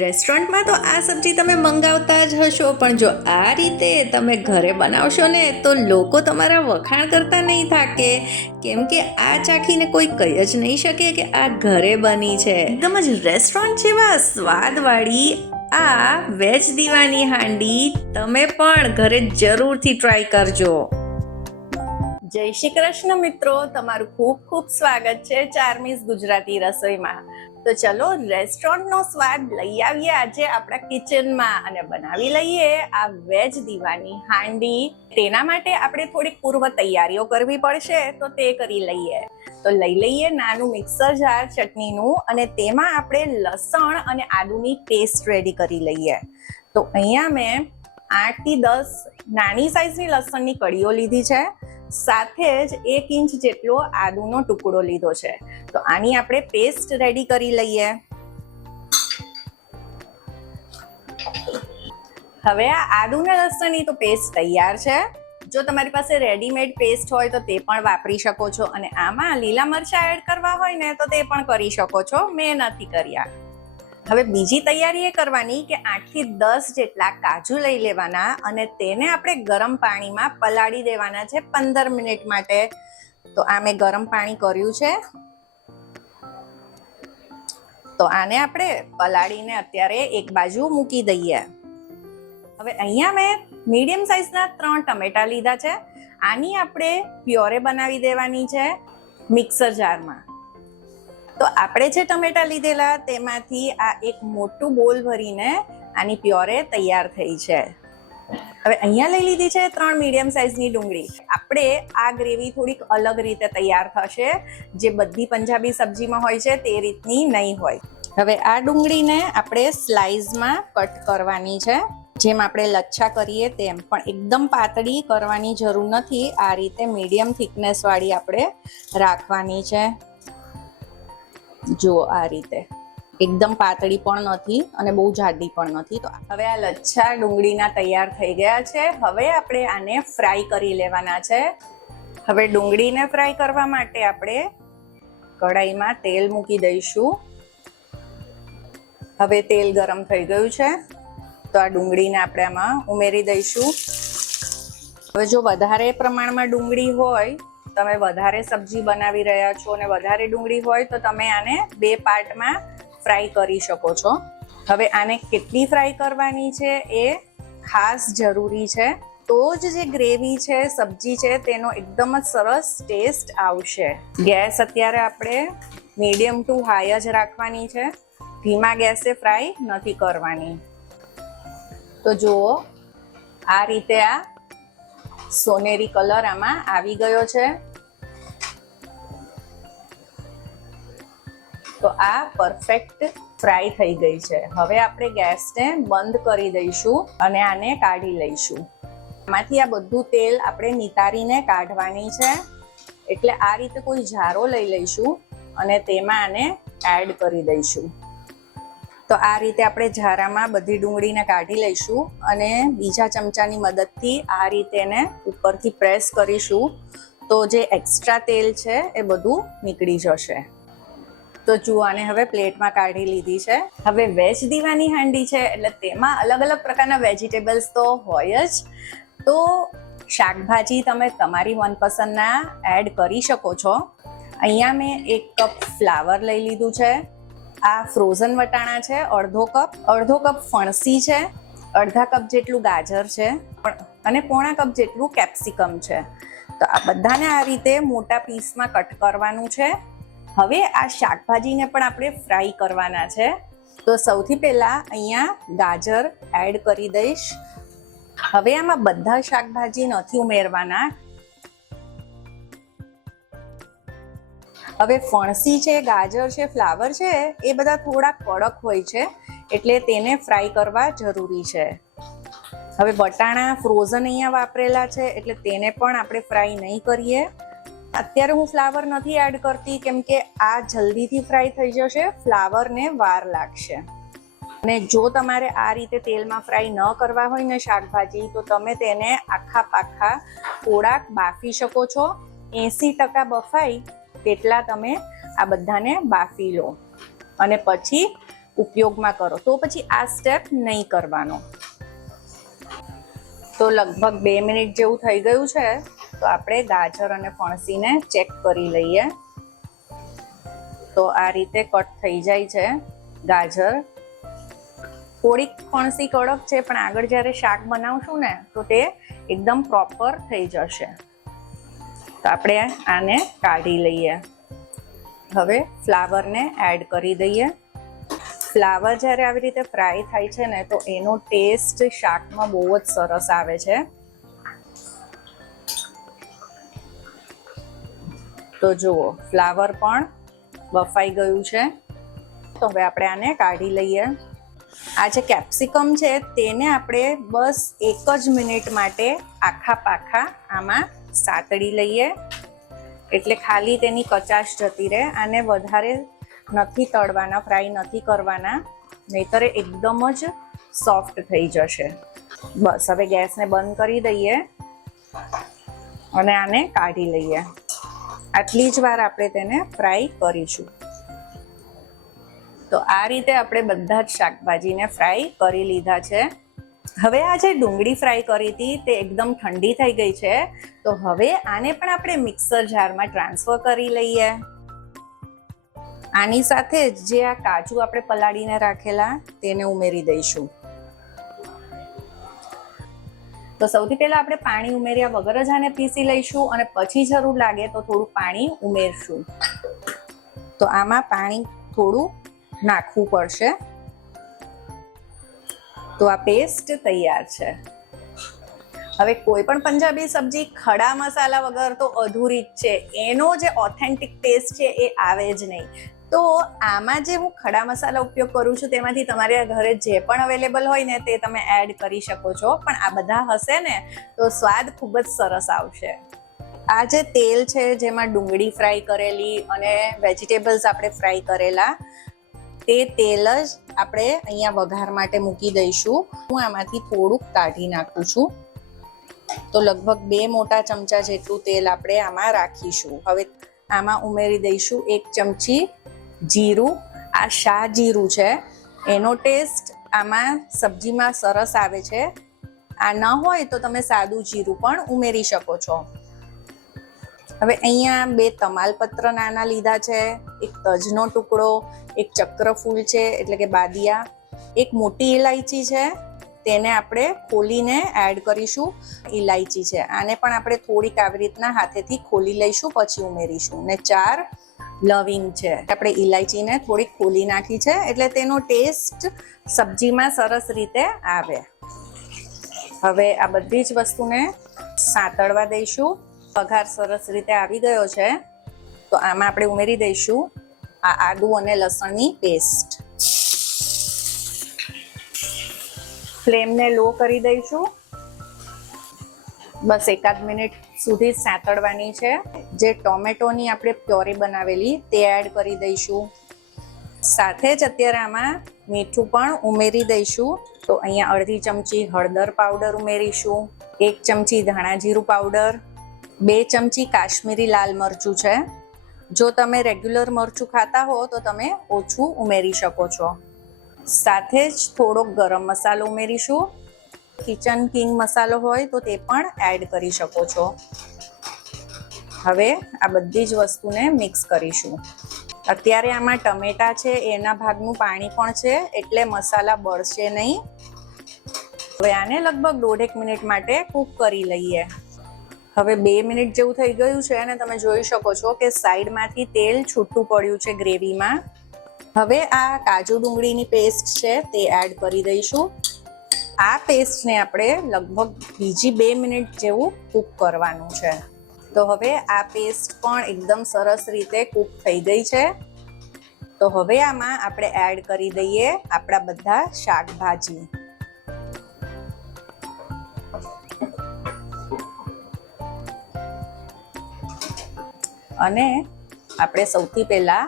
રેસ્ટોરન્ટમાં તો આ સબ્જી તમે મંગાવતા જ હશો, પણ જો આ રીતે તમે ઘરે બનાવશો ને તો લોકો તમારા વખાણ કરતા નહીં થાકે, કેમ કે આ ચાખીને કોઈ કહી જ નહીં શકે કે આ ઘરે બની છે. એકદમ જ રેસ્ટોરન્ટ જેવા સ્વાદવાળી આ વેજ દીવાની હાંડી તમે પણ ઘરે જરૂરથી ટ્રાય કરજો. જય શ્રી કૃષ્ણ મિત્રો, તમારું ખૂબ ખૂબ સ્વાગત છે ચાર્મીસ ગુજરાતી રસોઈમાં. તો ચલો રેસ્ટોરન્ટનો સ્વાદ લઈ આવીએ આજે આપણા કિચનમાં અને બનાવી લઈએ આ વેજ દીવાની હાંડી. તેના માટે આપણે થોડીક પૂર્વ તૈયારીઓ કરવી પડશે, તો તે કરી લઈએ. તો લઈ લઈએ નાનું મિક્સર જાર ચટણીનું અને તેમાં આપણે લસણ અને આદુની પેસ્ટ રેડી કરી લઈએ. તો અહીંયા મેં 8 થી 10 નાની સાઈઝની લસણની કળીઓ લીધી છે, સાથે જ 1 ઇંચ જેટલો આદુનો ટુકડો લીધો છે. તો આની આપણે પેસ્ટ રેડી કરી લઈએ. હવે આ આદુ ને લસણની તો પેસ્ટ તૈયાર છે. જો તમારી પાસે રેડીમેડ પેસ્ટ હોય તો તે પણ વાપરી શકો છો, અને આમાં લીલા મરચાં એડ કરવા હોય ને તો તે પણ કરી શકો છો. મેં નથી કર્યા. હવે બીજી તૈયારી એ કરવાની કે 8 થી 10 જેટલા કાજુ લઈ લેવાના અને તેને આપણે ગરમ પાણીમાં પલાળી દેવાના છે 15 મિનિટ માટે. તો આ મેં ગરમ પાણી કર્યું છે. તો આને આપણે પલાળીને અત્યારે એક બાજુ મૂકી દઈએ. હવે અહીંયા મેં મીડિયમ સાઈઝના 3 ટમેટા લીધા છે. આની આપણે પ્યોરે બનાવી દેવાની છે મિક્સર જારમાં. તો આપણે જે ટમેટા લીધેલા તેમાંથી આ એક મોટું બોલ ભરીને આની પ્યોરે તૈયાર થઈ છે. હવે અહીંયા લઈ લીધી છે 3 મીડિયમ સાઈઝની ડુંગળી. આપણે આ ગ્રેવી થોડીક અલગ રીતે તૈયાર થશે, જે બધી પંજાબી સબ્જીમાં હોય છે તે રીતની નહીં હોય. હવે આ ડુંગળીને આપણે સ્લાઇસમાં કટ કરવાની છે, જેમ આપણે લચ્છા કરીએ તેમ, પણ એકદમ પાતળી કરવાની જરૂર નથી. આ રીતે મીડિયમ થિકનેસ વાળી આપણે રાખવાની છે. જો આ રીતે એકદમ પાતળી પણ નથી અને બહુ જાડી પણ નથી. તો હવે આ લચ્છા ડુંગળીના તૈયાર થઈ ગયા છે. હવે આપણે આને ફ્રાય કરી લેવાના છે. હવે ડુંગળીને ફ્રાય કરવા માટે આપણે કઢાઈમાં તેલ મૂકી દઈશું. હવે તેલ ગરમ થઈ ગયું છે, તો આ ડુંગળીને આપણે આમાં ઉમેરી દઈશું. હવે જો વધારે પ્રમાણમાં ડુંગળી હોય, તમે વધારે સબ્જી બનાવી રહ્યા છો અને વધારે ડુંગળી હોય તો તમે આને 2 પાર્ટમાં ફ્રાય કરી શકો છો. હવે આને કેટલી ફ્રાય કરવાની છે એ ખાસ જરૂરી છે, તો જ જે ગ્રેવી છે, સબ્જી છે, તેનો એકદમ જ સરસ ટેસ્ટ આવશે. ગેસ અત્યારે આપણે મીડિયમ ટુ હાઈ જ રાખવાની છે, ધીમા ગેસે ફ્રાય નથી કરવાની. તો જુઓ આ રીતે આ સોનેરી કલર આમાં આવી ગયો છે. તો આ પરફેક્ટ ફ્રાય થઈ ગઈ છે. હવે આપણે ગેસને બંધ કરી દઈશું અને આને કાઢી લઈશું. આમાંથી આ બધું તેલ આપણે નિતારીને કાઢવાની છે. એટલે આ રીતે કોઈ જારો લઈ લઈશું અને તેમાં આને એડ કરી દઈશું. તો આ રીતે આપણે જારામાં બધી ડુંગળીને કાઢી લઈશું અને બીજા ચમચાની મદદથી આ રીતે એને ઉપરથી પ્રેસ કરીશું, તો જે એક્સ્ટ્રા તેલ છે એ બધું નીકળી જશે. તો જુઓ આને હવે પ્લેટમાં કાઢી લીધી છે. હવે વેજ દીવાની હાંડી છે એટલે તેમાં અલગ અલગ પ્રકારના વેજીટેબલ્સ તો હોય જ. તો શાકભાજી તમે તમારી મનપસંદના એડ કરી શકો છો. અહીંયા મેં 1 કપ ફ્લાવર લઈ લીધું છે. આ ફ્રોઝન વટાણા છે અડધો કપ ફણસી છે, અડધા કપ જેટલું ગાજર છે અને પોણા કપ જેટલું કેપ્સિકમ છે. તો આ બધાને આ રીતે મોટા પીસમાં કટ કરવાનું છે. હવે આ શાકભાજીને પણ આપણે ફ્રાય કરવાના છે. તો સૌથી પહેલા અહીંયા ગાજર એડ કરી દઈશ. હવે આમાં બધા શાકભાજી નથી ઉમેરવાના. હવે ફણસી છે, ગાજર છે, ફ્લાવર છે, એ બધા થોડા કડક હોય છે, એટલે તેને ફ્રાય કરવા જરૂરી છે. હવે વટાણા ફ્રોઝન અહીંયા વાપરેલા છે, એટલે તેને પણ આપણે ફ્રાય નહીં કરીએ. અત્યારે હું ફ્લાવર નથી એડ કરતી, કેમ કે આ જલ્દીથી ફ્રાય થઈ જશે, ફ્લાવરને વાર લાગશે. અને જો તમારે આ રીતે તેલમાં ફ્રાય ન કરવા હોય ને શાકભાજી, તો તમે તેને આખા પાખા થોડાક બાફી શકો છો. 80% બફાય તેટલા તમે આ બધાને બાફી લો અને પછી ઉપયોગમાં કરો, તો પછી આ સ્ટેપ નહીં કરવાનો. તો લગભગ 2 મિનિટ જેવું થઈ ગયું છે. તો આપણે ગાજર અને ફણસીને ચેક કરી લઈએ. તો આ રીતે કટ થઈ જાય છે ગાજર. થોડીક ફણસી કડક છે, પણ આગળ જ્યારે શાક બનાવશું ને તો તે એકદમ પ્રોપર થઈ જશે. તો આપણે આને કાઢી લઈએ. હવે ફ્લાવરને એડ કરી દઈએ. ફ્લાવર જ્યારે આવી રીતે ફ્રાય થાય છે ને તો એનો ટેસ્ટ શાકમાં બહુ જ સરસ આવે છે. તો જુઓ, ફ્લાવર પણ બફાઈ ગયું છે. તો હવે આપણે આને કાઢી લઈએ. આ જે કેપ્સિકમ છે તેને આપણે બસ 1 જ મિનિટ માટે આખા પાખા આમાં સાતળી લઈએ, એટલે ખાલી તેની કચાશ જતી રહે. આને વધારે નથી તળવાના, ફ્રાય નથી કરવાના, નહીંતર એકદમ જ સોફ્ટ થઈ જશે. બસ હવે ગેસને બંધ કરી દઈએ અને આને કાઢી લઈએ. આટલી જ વાર આપણે તેને ફ્રાય કરીશું. તો આ રીતે આપણે બધા જ શાકભાજીને ફ્રાય કરી લીધા છે. હવે આ જે ડુંગળી ફ્રાય કરી હતી તે એકદમ ઠંડી થઈ ગઈ છે. તો હવે આને પણ આપણે મિક્સર જારમાં ટ્રાન્સફર કરી લઈએ. આની સાથે જ જે આ કાજુ આપણે પલાળીને રાખેલા તેને ઉમેરી દઈશું. તો સૌથી પહેલા આપણે પાણી ઉમેર્યા વગર જ આને પીસી લઈશું અને પછી જરૂર લાગે તો થોડું પાણી ઉમેરશું. તો આમાં પાણી થોડું નાખવું પડશે. તો આ પેસ્ટ તૈયાર છે. હવે કોઈ પણ પંજાબી સબ્જી ખડા મસાલા વગર તો અધૂરી જ છે. એનો જે ઓથેન્ટિક ટેસ્ટ છે એ આવે જ નહીં. તો આમાં જે હું ખડા મસાલા ઉપયોગ કરું છું તેમાંથી તમારા ઘરે જે પણ અવેલેબલ હોય ને તે તમે એડ કરી શકો છો. પણ આ બધા હશે ને તો સ્વાદ ખૂબ જ સરસ આવશે. આ જે તેલ છે જેમાં ડુંગળી ફ્રાય કરેલી અને વેજીટેબલ્સ આપણે ફ્રાય કરેલા, તે તેલ જ આપણે અહીંયા વઘાર માટે મૂકી દઈશું. હું આમાંથી થોડુંક કાઢી નાખું છું. તો લગભગ 2 મોટા ચમચા જેટલું તેલ આપણે આમાં રાખીશું. હવે આમાં ઉમેરી દઈશું 1 ચમચી જીરું. આ શાહ જીરું છે, એનો ટેસ્ટ આમાં સબ્જીમાં સરસ આવે છે. આ ન હોય તો તમે સાદું જીરું પણ ઉમેરી શકો છો. હવે અહીંયા 2 તમાલપત્ર નાના લીધા છે, 1 તજનો ટુકડો, 1 ચક્રફૂલ છે એટલે કે બાદિયા, 1 મોટી ઇલાયચી છે, તેને આપણે ખોલીને એડ કરીશું. ઇલાયચી છે, આને પણ આપણે થોડીક આવી રીતના હાથેથી ખોલી લઈશું, પછી ઉમેરીશું. ને 4 લવિંગ છે. આપણે ઇલાયચીને થોડીક ખોલી નાખી છે એટલે તેનો ટેસ્ટ સબ્જીમાં સરસ રીતે આવે. હવે આ બધી જ વસ્તુને સાતળવા દઈશું. વઘાર સરસ રીતે આવી ગયો છે. તો આમાં આપણે ઉમેરી દઈશું આ આદુ અને લસણની પેસ્ટ. ફ્લેમને લો કરી દઈશું. બસ 1 મિનિટ સુધી સાતળવાની છે. જે ટોમેટોની આપણે પ્યોરી બનાવેલી તે એડ કરી દઈશું. સાથે જ અત્યારે આમાં મીઠું પણ ઉમેરી દઈશું. તો અહીંયા અડધી ચમચી હળદર પાવડર ઉમેરીશું, 1 ચમચી ધાણા જીરું પાવડર, 2 ચમચી કાશ્મીરી લાલ મરચું છે. જો તમે રેગ્યુલર મરચું ખાતા હો તો તમે ઓછું ઉમેરી શકો છો. સાથે જ થોડોક ગરમ મસાલો ઉમેરીશું. કિચન કિંગ મસાલો હોય તો તે પણ એડ કરી શકો છો. હવે આ બધી જ વસ્તુને મિક્સ કરીશું. અત્યારે આમાં ટમેટા છે, એના ભાગનું પાણી પણ છે, એટલે મસાલા બળશે નહીં. હવે આને લગભગ 1.5 મિનિટ માટે કૂક કરી લઈએ. હવે 2 મિનિટ જેવું થઈ ગયું છે અને તમે જોઈ શકો છો કે સાઈડમાંથી તેલ છૂટું પડ્યું છે ગ્રેવીમાં. હવે આ કાજુ ડુંગળીની પેસ્ટ છે તે એડ કરી દઈશું. આ પેસ્ટને આપણે લગભગ બીજી 2 મિનિટ જેવું કૂક કરવાનું છે. તો હવે આ પેસ્ટ પણ એકદમ સરસ રીતે કૂક થઈ ગઈ છે. તો હવે આમાં આપણે એડ કરી દઈએ આપણા બધા શાકભાજી. અને આપણે સૌથી પહેલા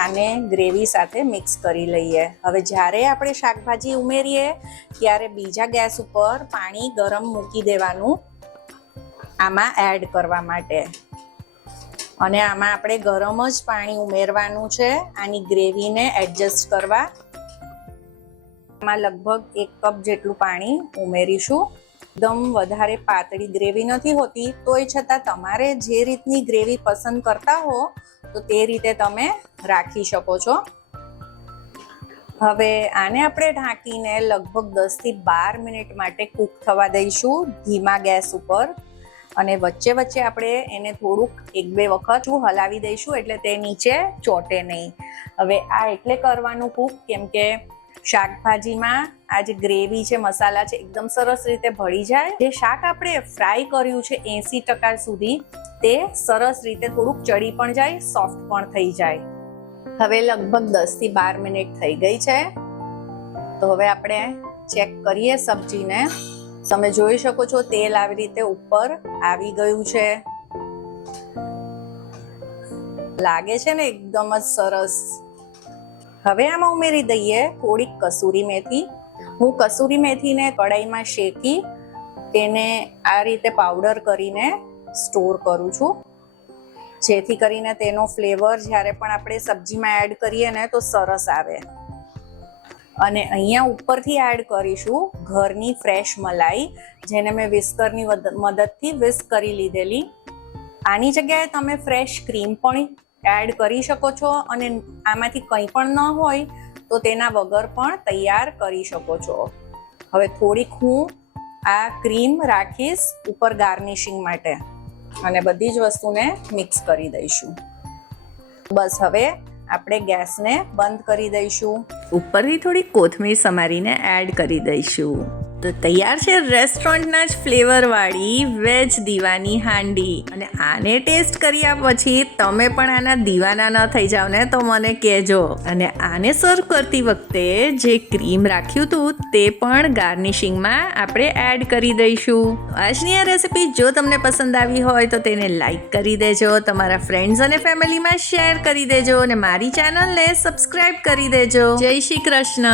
આને ગ્રેવી સાથે મિક્સ કરી લઈએ. હવે જ્યારે આપણે શાકભાજી ઉમેરીએ ત્યારે બીજા ગેસ ઉપર પાણી ગરમ મૂકી દેવાનું આમાં એડ કરવા માટે. અને આમાં આપણે ગરમ જ પાણી ઉમેરવાનું છે આની ગ્રેવીને એડજસ્ટ કરવા. આમાં લગભગ 1 કપ જેટલું પાણી ઉમેરીશું. એકદમ વધારે પાતળી ગ્રેવી નથી હોતી, તોય છતાં તમારે જે રીતની ગ્રેવી પસંદ કરતા હો તો તે રીતે તમે રાખી શકો છો. હવે આને આપણે ઢાંકીને લગભગ 10 થી 12 મિનિટ માટે કૂક થવા દઈશું ધીમા ગેસ ઉપર. અને વચ્ચે વચ્ચે આપણે એને થોડુંક 1-2 વખત હલાવી દઈશું એટલે તે નીચે ચોંટે નહીં. હવે આ એટલે કરવાનું કૂક કેમ કે શાકભાજીમાં આ જે ગ્રેવી છે, મસાલા છે, એકદમ સરસ રીતે ભળી જાય. જે શાક આપણે ફ્રાય કર્યું છે 80% સુધી, તે સરસ રીતે થોડુંક ચડી પણ જાય, સોફ્ટ પણ થઈ જાય. હવે લગભગ 10 થી 12 મિનિટ થઈ ગઈ છે. તો હવે આપણે ચેક કરીએ સબ્જીને. તમે જોઈ શકો છો તેલ આવી રીતે ઉપર આવી ગયું છે. લાગે છે ને એકદમ જ સરસ. હવે આમાં ઉમેરી દઈએ થોડીક કસૂરી મેથી. હું કસૂરી મેથીને કડાઈમાં શેકી તેને આ રીતે પાવડર કરીને સ્ટોર કરું છું, જેથી કરીને તેનો ફ્લેવર જ્યારે પણ આપણે સબ્જીમાં એડ કરીએ ને તો સરસ આવે. અને અહીંયા ઉપરથી એડ કરીશું ઘરની ફ્રેશ મલાઈ, જેને મેં વિસ્કરની મદદથી વિસ્ક કરી લીધેલી. આની જગ્યાએ તમે ફ્રેશ ક્રીમ પણ એડ કરી શકો છો અને આમાંથી કંઈ પણ ન હોય તો તેના વગર પણ તૈયાર કરી શકો છો. હવે થોડીક હું આ ક્રીમ રાખીશ ઉપર ગાર્નિશિંગ માટે અને બધી જ વસ્તુને મિક્સ કરી દઈશું. બસ હવે આપણે ગેસને બંધ કરી દઈશું. ઉપરથી થોડી કોથમીર સમારીને એડ કરી દઈશું. તો તૈયાર છે રેસ્ટોરન્ટના જ ફ્લેવરવાળી વેજ દીવાની હાંડી. અને આને ટેસ્ટ કર્યા પછી તમે પણ આના દીવાના ન થઈ જાવ ને તો મને કહેજો. અને આને સર્વ કરતી વખતે જે ક્રીમ રાખ્યું હતું તે પણ ગાર્નિશિંગમાં આપણે એડ કરી દઈશું. આજની આ રેસિપી જો તમને પસંદ આવી હોય તો તેને લાઈક કરી દેજો, તમારા ફ્રેન્ડ્સ અને ફેમિલીમાં શેર કરી દેજો અને મારી ચેનલને સબસ્ક્રાઈબ કરી દેજો. જય શ્રી કૃષ્ણ.